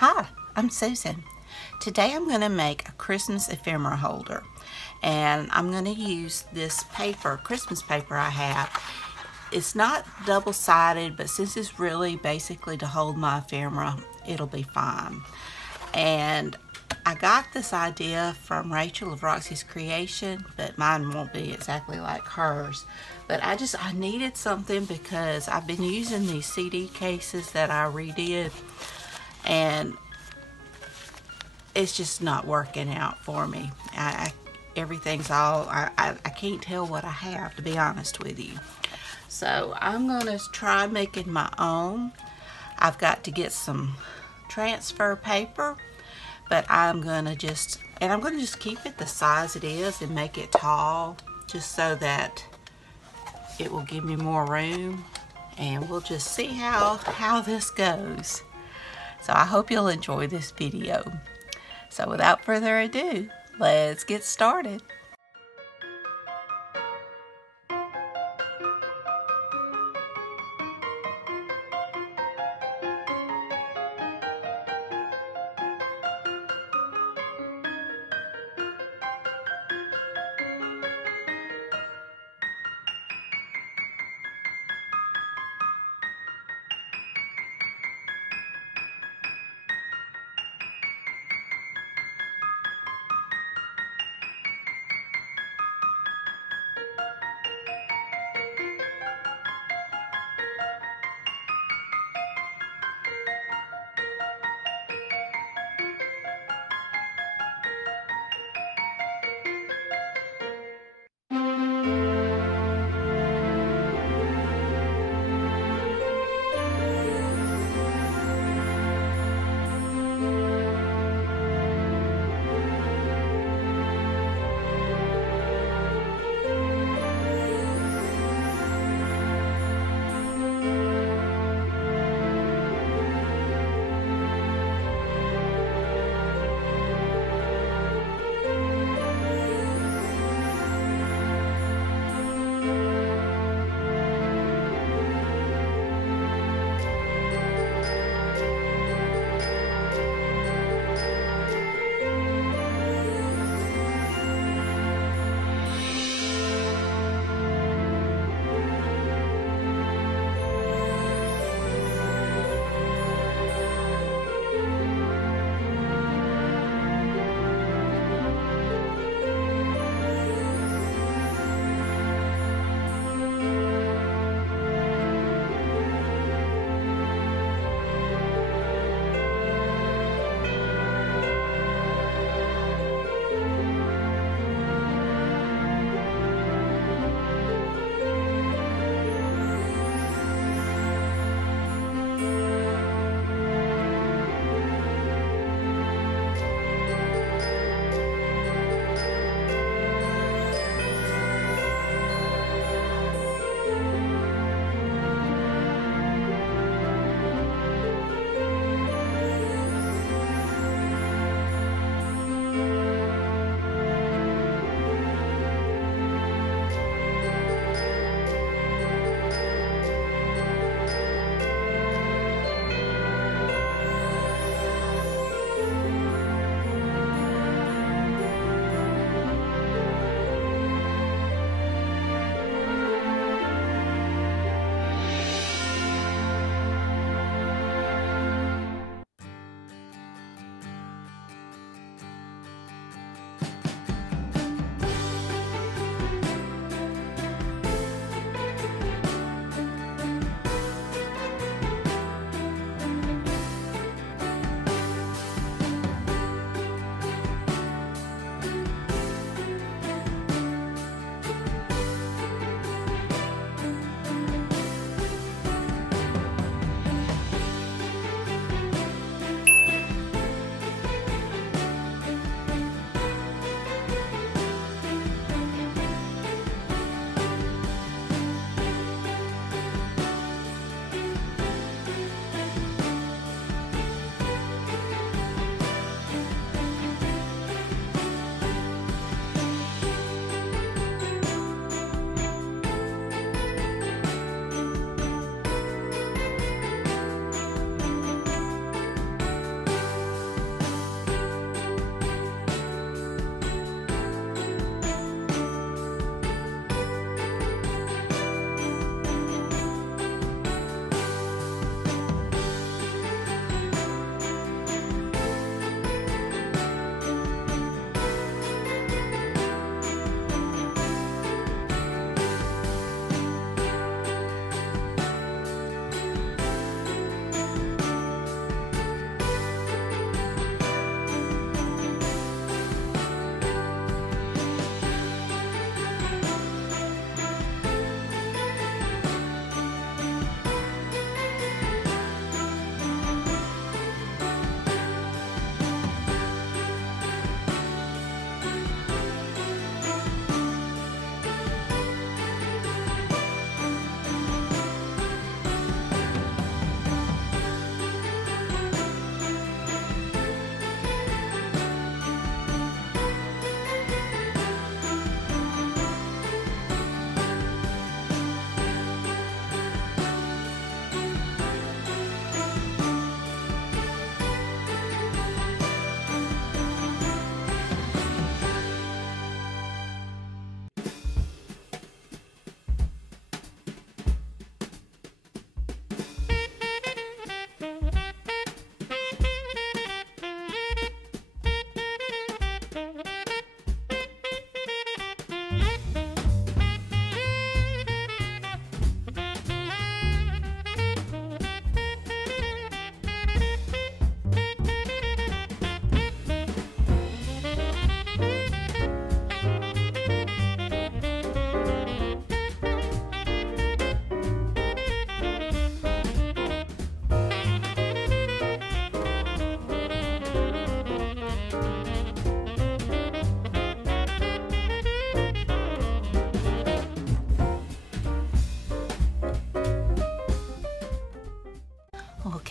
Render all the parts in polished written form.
Hi, I'm Susan. Today I'm going to make a Christmas ephemera holder, and I'm going to use this paper, Christmas paper I have. It's not double-sided, but since it's really basically to hold my ephemera, it'll be fine. And I got this idea from Rachel of Roxy's Creation, but mine won't be exactly like hers. But I needed something because I've been using these CD cases that I redid, and it's just not working out for me. Everything's all, I can't tell what I have, to be honest with you. So I'm going to try making my own. I've got to get some transfer paper, but I'm going to just keep it the size it is and make it tall, just so that it will give me more room, and we'll just see how this goes. So I hope you'll enjoy this video. So without further ado, let's get started.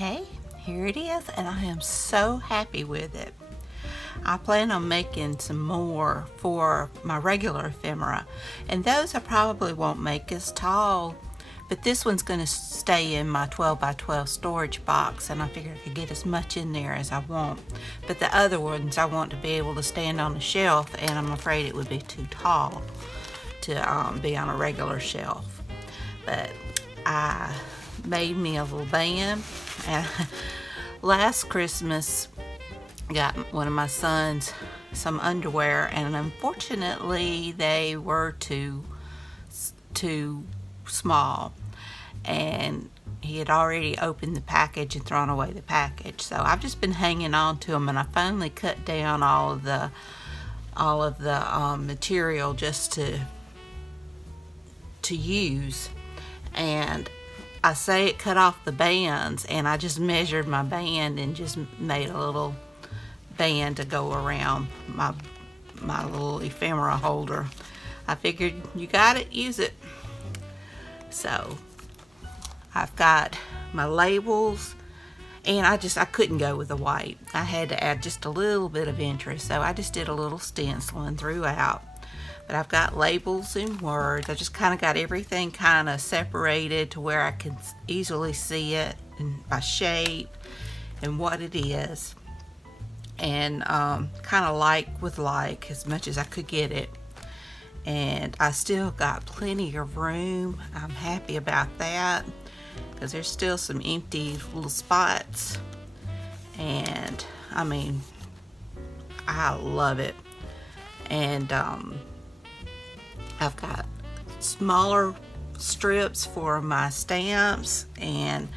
Okay, here it is, and I am so happy with it. I plan on making some more for my regular ephemera, and those I probably won't make as tall, but this one's going to stay in my 12 by 12 storage box, and I figure I could get as much in there as I want. But the other ones I want to be able to stand on a shelf, and I'm afraid it would be too tall to be on a regular shelf. But I made me a little band, and last Christmas got one of my sons some underwear, and unfortunately they were too small, and he had already opened the package and thrown away the package. So I've just been hanging on to them, and I finally cut down all of the material just to use, and I say it cut off the bands, and I just measured my band and just made a little band to go around my little ephemera holder. I figured you got it, use it. So I've got my labels, and I couldn't go with the white. I had to add just a little bit of interest, so I just did a little stenciling throughout. But I've got labels and words. I just kind of got everything kind of separated to where I can easily see it and by shape and what it is. And kind of like with like as much as I could get it. And I still got plenty of room. I'm happy about that, because there's still some empty little spots, and I mean, I love it. And I've got smaller strips for my stamps, and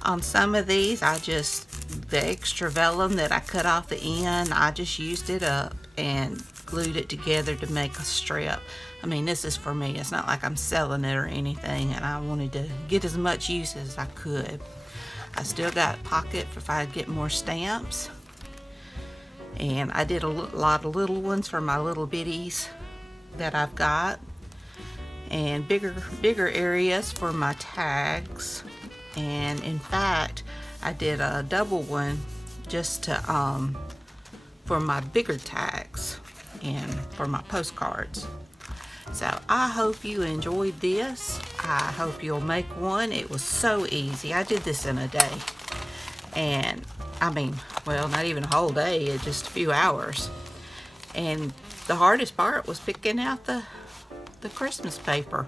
on some of these the extra vellum that I cut off the end, I just used it up and glued it together to make a strip. I mean, this is for me. It's not like I'm selling it or anything, and I wanted to get as much use as I could. I still got pocket if I get more stamps, and I did a lot of little ones for my little bitties that I've got, and bigger areas for my tags. And in fact, I did a double one just to for my bigger tags and for my postcards. So I hope you enjoyed this. I hope you'll make one. It was so easy. I did this in a day, and I mean, well, not even a whole day, it's just a few hours. And the hardest part was picking out the Christmas paper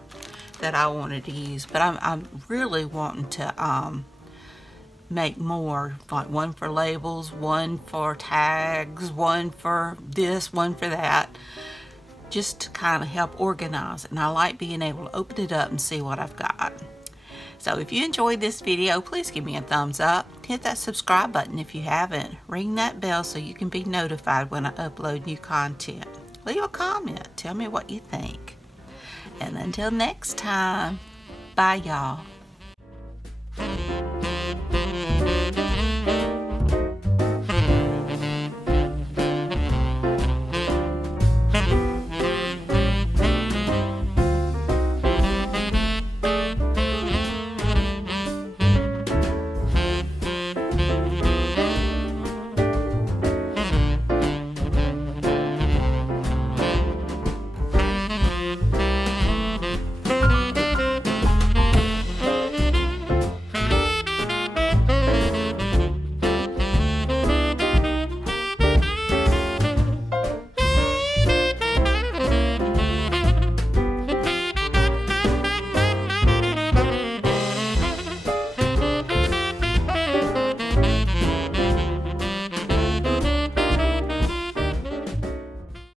that I wanted to use. But I'm really wanting to make more, like one for labels, one for tags, one for this, one for that, just to kind of help organize it. And I like being able to open it up and see what I've got. So if you enjoyed this video, please give me a thumbs up. Hit that subscribe button if you haven't. Ring that bell so you can be notified when I upload new content. Leave a comment. Tell me what you think. And until next time, bye y'all.